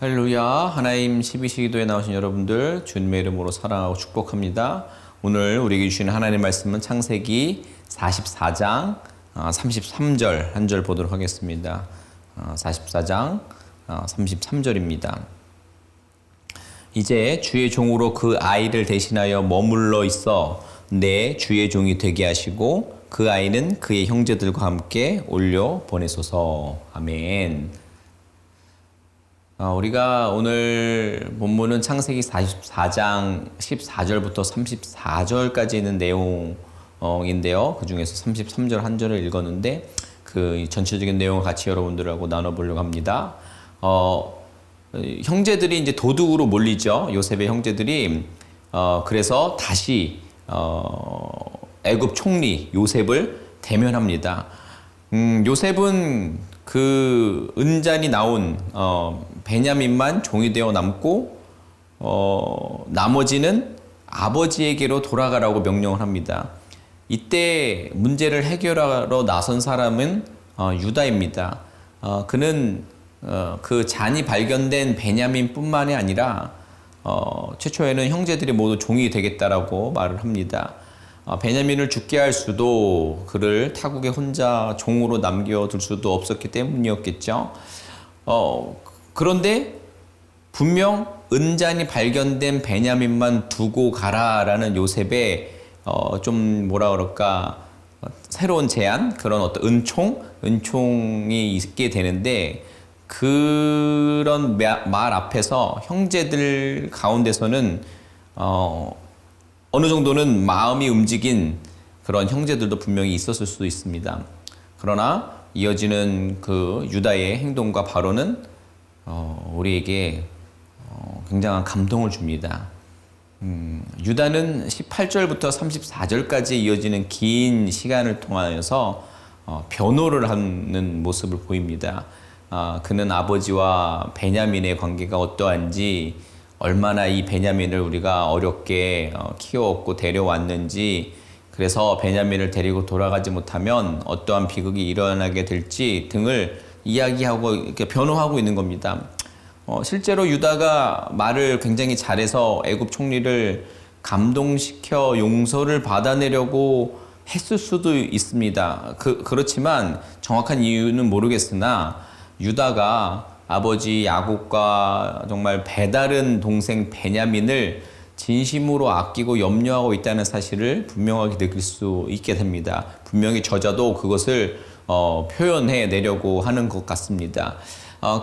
할렐루야. 하나님 12시기도에 나오신 여러분들 주님의 이름으로 사랑하고 축복합니다. 오늘 우리에게 주시는 하나님의 말씀은 창세기 44장 33절 한 절 보도록 하겠습니다. 44장 33절입니다. 이제 주의 종으로 그 아이를 대신하여 머물러 있어 내 주의 종이 되게 하시고 그 아이는 그의 형제들과 함께 올려 보내소서. 아멘. 우리가 오늘 본문은 창세기 44장 14절부터 34절까지 있는 내용인데요. 그 중에서 33절 한 절을 읽었는데 그 전체적인 내용을 같이 여러분들하고 나눠보려고 합니다. 형제들이 이제 도둑으로 몰리죠. 요셉의 형제들이 그래서 다시 애굽 총리 요셉을 대면합니다. 요셉은 그 은잔이 나온 베냐민만 종이 되어 남고 나머지는 아버지에게로 돌아가라고 명령을 합니다. 이때 문제를 해결하러 나선 사람은 유다입니다. 그는 그 잔이 발견된 베냐민뿐만이 아니라 최초에는 형제들이 모두 종이 되겠다라고 말을 합니다. 베냐민을 죽게 할 수도 그를 타국에 혼자 종으로 남겨둘 수도 없었기 때문이었겠죠. 그런데 분명 은잔이 발견된 베냐민만 두고 가라라는 요셉의 좀 뭐라 그럴까 새로운 제안, 그런 어떤 은총이 있게 되는데 그런 말 앞에서 형제들 가운데서는 어느 정도는 마음이 움직인 그런 형제들도 분명히 있었을 수도 있습니다. 그러나 이어지는 그 유다의 행동과 발언은 우리에게 굉장한 감동을 줍니다. 유다는 18절부터 34절까지 이어지는 긴 시간을 통하여서 변호를 하는 모습을 보입니다. 그는 아버지와 베냐민의 관계가 어떠한지, 얼마나 이 베냐민을 우리가 어렵게 키워왔고 데려왔는지, 그래서 베냐민을 데리고 돌아가지 못하면 어떠한 비극이 일어나게 될지 등을 이야기하고 이렇게 변호하고 있는 겁니다. 실제로 유다가 말을 굉장히 잘해서 애굽 총리를 감동시켜 용서를 받아내려고 했을 수도 있습니다. 그렇지만 정확한 이유는 모르겠으나 유다가 아버지 야곱과 정말 배다른 동생 베냐민을 진심으로 아끼고 염려하고 있다는 사실을 분명하게 느낄 수 있게 됩니다. 분명히 저자도 그것을 표현해 내려고 하는 것 같습니다.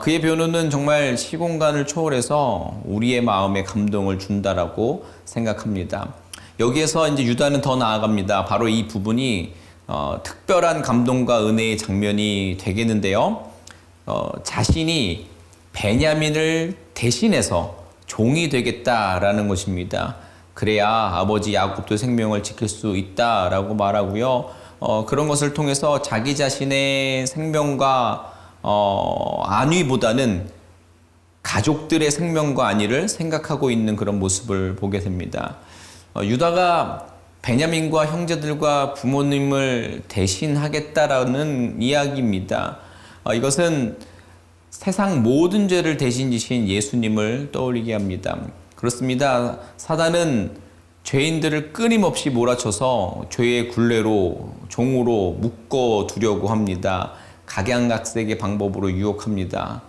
그의 변호는 정말 시공간을 초월해서 우리의 마음에 감동을 준다라고 생각합니다. 여기에서 이제 유다는 더 나아갑니다. 바로 이 부분이 특별한 감동과 은혜의 장면이 되겠는데요. 자신이 베냐민을 대신해서 종이 되겠다라는 것입니다. 그래야 아버지 야곱도 생명을 지킬 수 있다라고 말하고요. 그런 것을 통해서 자기 자신의 생명과 안위보다는 가족들의 생명과 안위를 생각하고 있는 그런 모습을 보게 됩니다. 유다가 베냐민과 형제들과 부모님을 대신하겠다라는 이야기입니다. 이것은 세상 모든 죄를 대신 지신 예수님을 떠올리게 합니다. 그렇습니다. 사단은 죄인들을 끊임없이 몰아쳐서 죄의 굴레로, 종으로 묶어두려고 합니다. 각양각색의 방법으로 유혹합니다.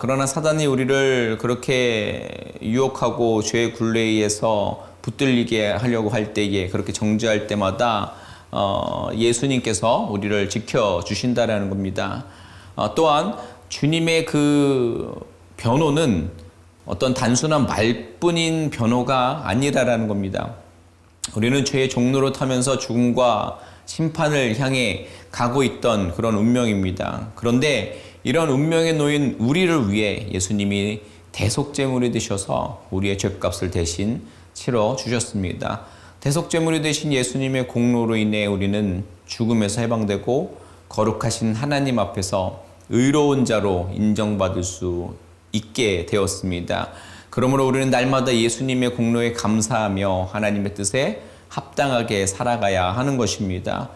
그러나 사단이 우리를 그렇게 유혹하고 죄의 굴레에 의해서 붙들리게 하려고 할 때에, 그렇게 정죄할 때마다 예수님께서 우리를 지켜주신다라는 겁니다. 또한 주님의 그 변호는 어떤 단순한 말뿐인 변호가 아니라라는 겁니다. 우리는 죄의 종로로 타면서 죽음과 심판을 향해 가고 있던 그런 운명입니다. 그런데 이런 운명에 놓인 우리를 위해 예수님이 대속제물이 되셔서 우리의 죄값을 대신 치러 주셨습니다. 대속제물이 되신 예수님의 공로로 인해 우리는 죽음에서 해방되고 거룩하신 하나님 앞에서 의로운 자로 인정받을 수 있게 되었습니다. 그러므로 우리는 날마다 예수님의 공로에 감사하며 하나님의 뜻에 합당하게 살아가야 하는 것입니다.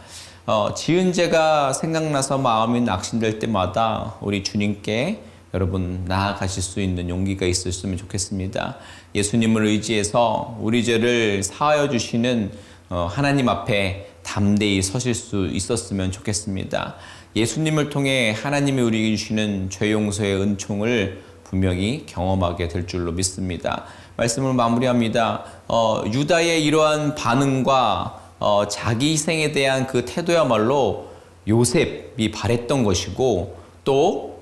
지은 죄가 생각나서 마음이 낙심될 때마다 우리 주님께 여러분 나아가실 수 있는 용기가 있으셨으면 좋겠습니다. 예수님을 의지해서 우리 죄를 사하여 주시는 하나님 앞에 담대히 서실 수 있었으면 좋겠습니다. 예수님을 통해 하나님이 우리에게 주시는 죄 용서의 은총을 분명히 경험하게 될 줄로 믿습니다. 말씀을 마무리합니다. 유다의 이러한 반응과 자기 희생에 대한 그 태도야말로 요셉이 바랬던 것이고, 또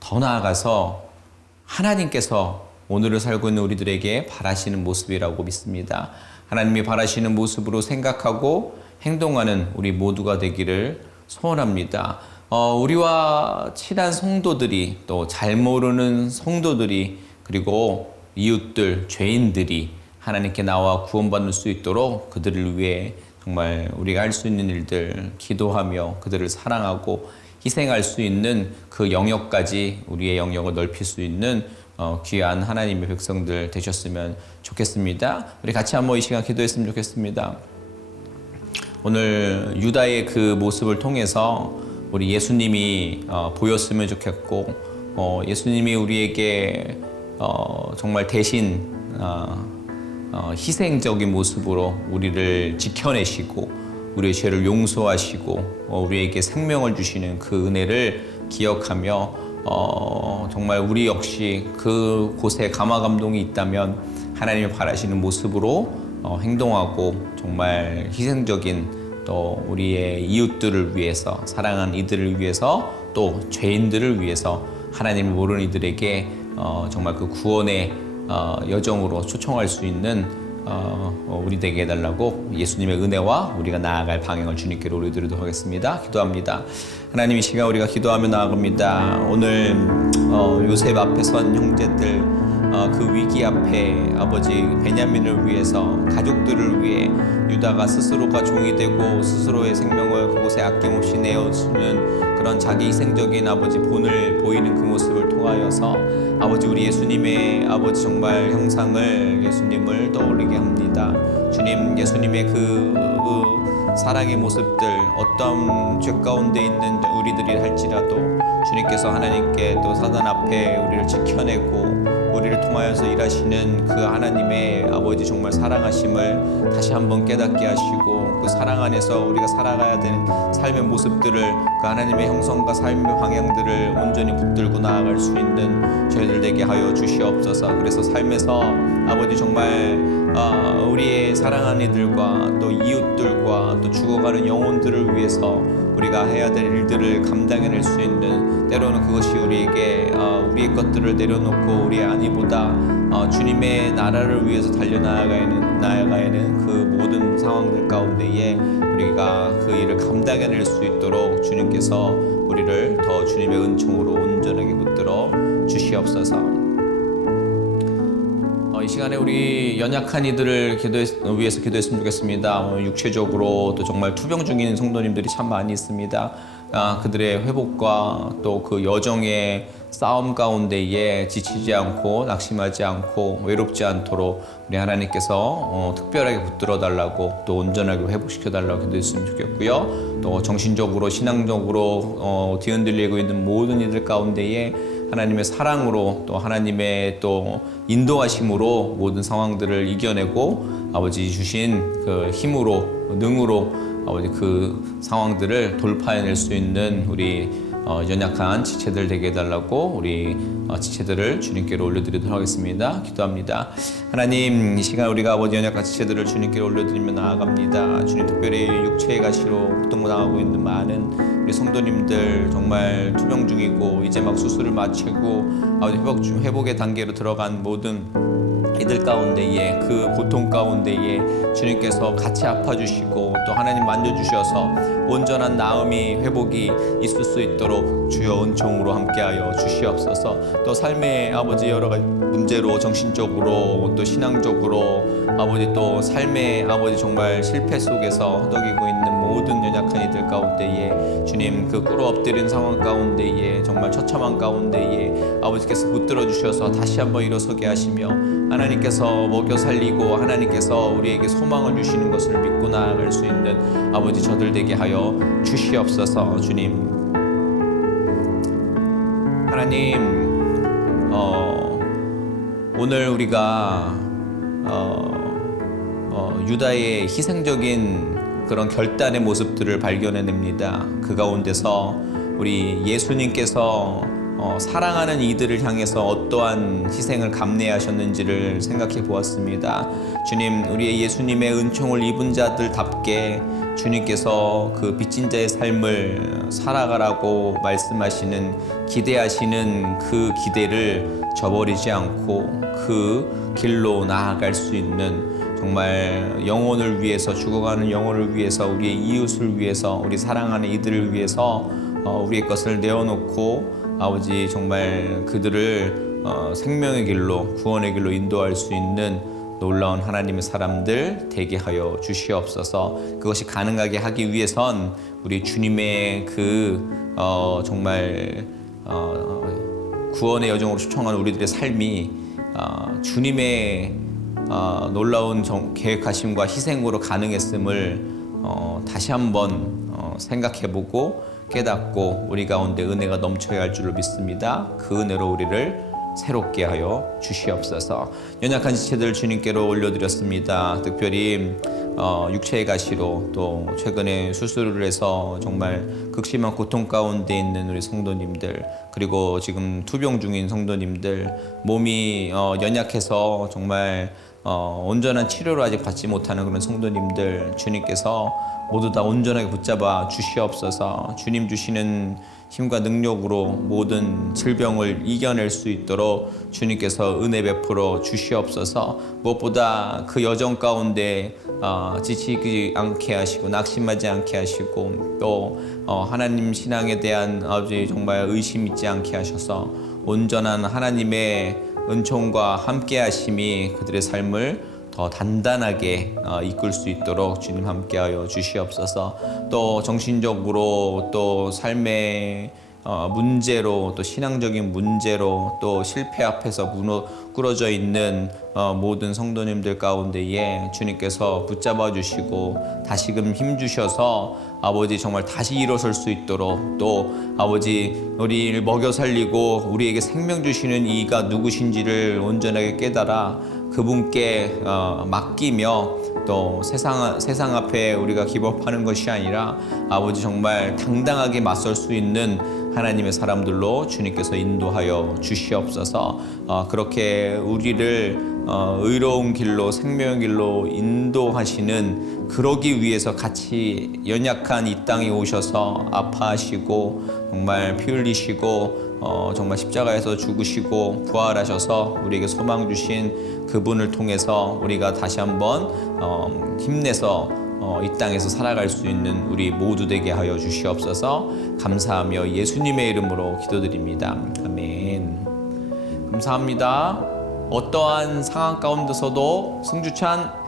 더 나아가서 하나님께서 오늘을 살고 있는 우리들에게 바라시는 모습이라고 믿습니다. 하나님이 바라시는 모습으로 생각하고 행동하는 우리 모두가 되기를 소원합니다. 우리와 친한 성도들이, 또 잘 모르는 성도들이, 그리고 이웃들, 죄인들이 하나님께 나와 구원받을 수 있도록 그들을 위해 정말 우리가 할 수 있는 일들 기도하며 그들을 사랑하고 희생할 수 있는 그 영역까지 우리의 영역을 넓힐 수 있는 귀한 하나님의 백성들 되셨으면 좋겠습니다. 우리 같이 한번 이 시간 기도했으면 좋겠습니다. 오늘 유다의 그 모습을 통해서 우리 예수님이 보였으면 좋겠고, 예수님이 우리에게 정말 대신 희생적인 모습으로 우리를 지켜내시고 우리의 죄를 용서하시고 우리에게 생명을 주시는 그 은혜를 기억하며 정말 우리 역시 그 곳에 감화 감동이 있다면 하나님이 바라시는 모습으로 행동하고 정말 희생적인, 또 우리의 이웃들을 위해서, 사랑하는 이들을 위해서, 또 죄인들을 위해서 하나님을 모르는 이들에게 정말 그 구원의 여정으로 초청할 수 있는 우리 되게 해달라고 예수님의 은혜와 우리가 나아갈 방향을 주님께로 올려드리도록 하겠습니다. 기도합니다. 하나님, 이 시간 우리가 기도하며 나아갑니다. 오늘 요셉 앞에 선 형제들, 그 위기 앞에 아버지 베냐민을 위해서, 가족들을 위해 유다가 스스로가 종이 되고 스스로의 생명을 그곳에 아낌없이 내어주는 그런 자기 희생적인 아버지 본을 보이는 그 모습을 통하여서 아버지 우리 예수님의 아버지 정말 형상을, 예수님을 떠올리게 합니다. 주님, 예수님의 그 사랑의 모습들, 어떤 죄 가운데 있는 우리들이 할지라도 주님께서 하나님께 또 사단 앞에 우리를 지켜내고 우리를 통하여서 일하시는 그 하나님의 아버지 정말 사랑하심을 다시 한번 깨닫게 하시고, 그 사랑 안에서 우리가 살아가야 되는 삶의 모습들을, 그 하나님의 형성과 삶의 방향들을 온전히 붙들고 나아갈 수 있는 저희들 되게 하여 주시옵소서. 그래서 삶에서 아버지 정말 우리의 사랑하는 이들과 또 이웃들과 또 죽어가는 영혼들을 위해서 우리가 해야 될 일들을 감당해낼 수 있는, 때로는 그것이 우리에게 우리의 것들을 내려놓고 우리의 안위보다 주님의 나라를 위해서 달려나가야하는 그 모든 상황들 가운데에 우리가 그 일을 감당해낼 수 있도록 주님께서 우리를 더 주님의 은총으로 온전하게 붙들어 주시옵소서. 이 시간에 우리 연약한 이들을 위해서 기도했으면 좋겠습니다. 육체적으로 또 정말 투병 중인 성도님들이 참 많이 있습니다. 그들의 회복과 또 그 여정의 싸움 가운데에 지치지 않고 낙심하지 않고 외롭지 않도록 우리 하나님께서 특별하게 붙들어 달라고, 또 온전하게 회복시켜 달라고 기도했으면 좋겠고요. 또 정신적으로 신앙적으로 뒤흔들리고 있는 모든 이들 가운데에 하나님의 사랑으로, 또 하나님의 또 인도하심으로 모든 상황들을 이겨내고 아버지 주신 그 힘으로, 능으로 아버지 그 상황들을 돌파해낼 수 있는 우리 연약한 지체들 되게 해달라고 우리 지체들을 주님께로 올려드리도록 하겠습니다. 기도합니다. 하나님, 이 시간 우리가 아버지 연약한 지체들을 주님께로 올려드리며 나아갑니다. 주님, 특별히 육체의 가시로 고통당하고 있는 많은 우리 성도님들, 정말 투병 중이고 이제 막 수술을 마치고 아버지 회복의 단계로 들어간 모든 이들 가운데에, 그 고통 가운데에 주님께서 같이 아파주시고 또 하나님 만져주셔서 온전한 나음이, 회복이 있을 수 있도록 주여 은총으로 함께하여 주시옵소서. 또 삶의 아버지 여러 가지 문제로 정신적으로 또 신앙적으로 아버지 또 삶의 아버지 정말 실패 속에서 허덕이고 있는 모든 연약한 이들 가운데에 주님, 그 꿇어 엎드린 상황 가운데에 정말 처참한 가운데에 아버지께서 붙들어 주셔서 다시 한번 일어서게 하시며 하나님께서 먹여 살리고 하나님께서 우리에게 소망을 주시는 것을 믿고 나아갈 수 있는 아버지 저들 되게 하여 주시옵소서. 주님, 하나님, 오늘 우리가 유다의 희생적인 그런 결단의 모습들을 발견해냅니다. 그 가운데서 우리 예수님께서 사랑하는 이들을 향해서 어떠한 희생을 감내하셨는지를 생각해 보았습니다. 주님, 우리의 예수님의 은총을 입은 자들답게 주님께서 그 빚진 자의 삶을 살아가라고 말씀하시는, 기대하시는 그 기대를 저버리지 않고 그 길로 나아갈 수 있는, 정말 영혼을 위해서, 죽어가는 영혼을 위해서, 우리의 이웃을 위해서, 우리 사랑하는 이들을 위해서 우리의 것을 내어놓고 아버지 정말 그들을 생명의 길로, 구원의 길로 인도할 수 있는 놀라운 하나님의 사람들 되게 하여 주시옵소서. 그것이 가능하게 하기 위해선 우리 주님의 그 정말 구원의 여정으로 초청하는 우리들의 삶이 주님의 놀라운 계획하심과 희생으로 가능했음을 다시 한번 생각해보고 깨닫고 우리 가운데 은혜가 넘쳐야 할 줄로 믿습니다. 그 은혜로 우리를 새롭게 하여 주시옵소서. 연약한 지체들 주님께로 올려드렸습니다. 특별히 육체의 가시로, 또 최근에 수술을 해서 정말 극심한 고통 가운데 있는 우리 성도님들, 그리고 지금 투병 중인 성도님들, 몸이 연약해서 정말 온전한 치료를 아직 받지 못하는 그런 성도님들, 주님께서 모두 다 온전하게 붙잡아 주시옵소서. 주님 주시는 힘과 능력으로 모든 질병을 이겨낼 수 있도록 주님께서 은혜 베풀어 주시옵소서. 무엇보다 그 여정 가운데 지치지 않게 하시고 낙심하지 않게 하시고, 또 하나님 신앙에 대한 아버지 정말 의심 있지 않게 하셔서 온전한 하나님의 은총과 함께 하심이 그들의 삶을 더 단단하게 이끌 수 있도록 주님 함께하여 주시옵소서. 또 정신적으로, 또 삶의 문제로, 또 신앙적인 문제로, 또 실패 앞에서 무너꾸러져 있는 모든 성도님들 가운데에 주님께서 붙잡아 주시고 다시금 힘 주셔서 아버지 정말 다시 일어설 수 있도록, 또 아버지 우리를 먹여 살리고 우리에게 생명 주시는 이가 누구신지를 온전하게 깨달아 그분께 맡기며, 또 세상 앞에 우리가 기법하는 것이 아니라 아버지 정말 당당하게 맞설 수 있는 하나님의 사람들로 주님께서 인도하여 주시옵소서. 그렇게 우리를 의로운 길로, 생명의 길로 인도하시는, 그러기 위해서 같이 연약한 이 땅에 오셔서 아파하시고 정말 피 흘리시고 정말 십자가에서 죽으시고 부활하셔서 우리에게 소망 주신 그분을 통해서 우리가 다시 한번 힘내서 이 땅에서 살아갈 수 있는 우리 모두 되게 하여 주시옵소서. 감사하며 예수님의 이름으로 기도드립니다. 아멘. 감사합니다. 어떠한 상황 가운데서도 승주찬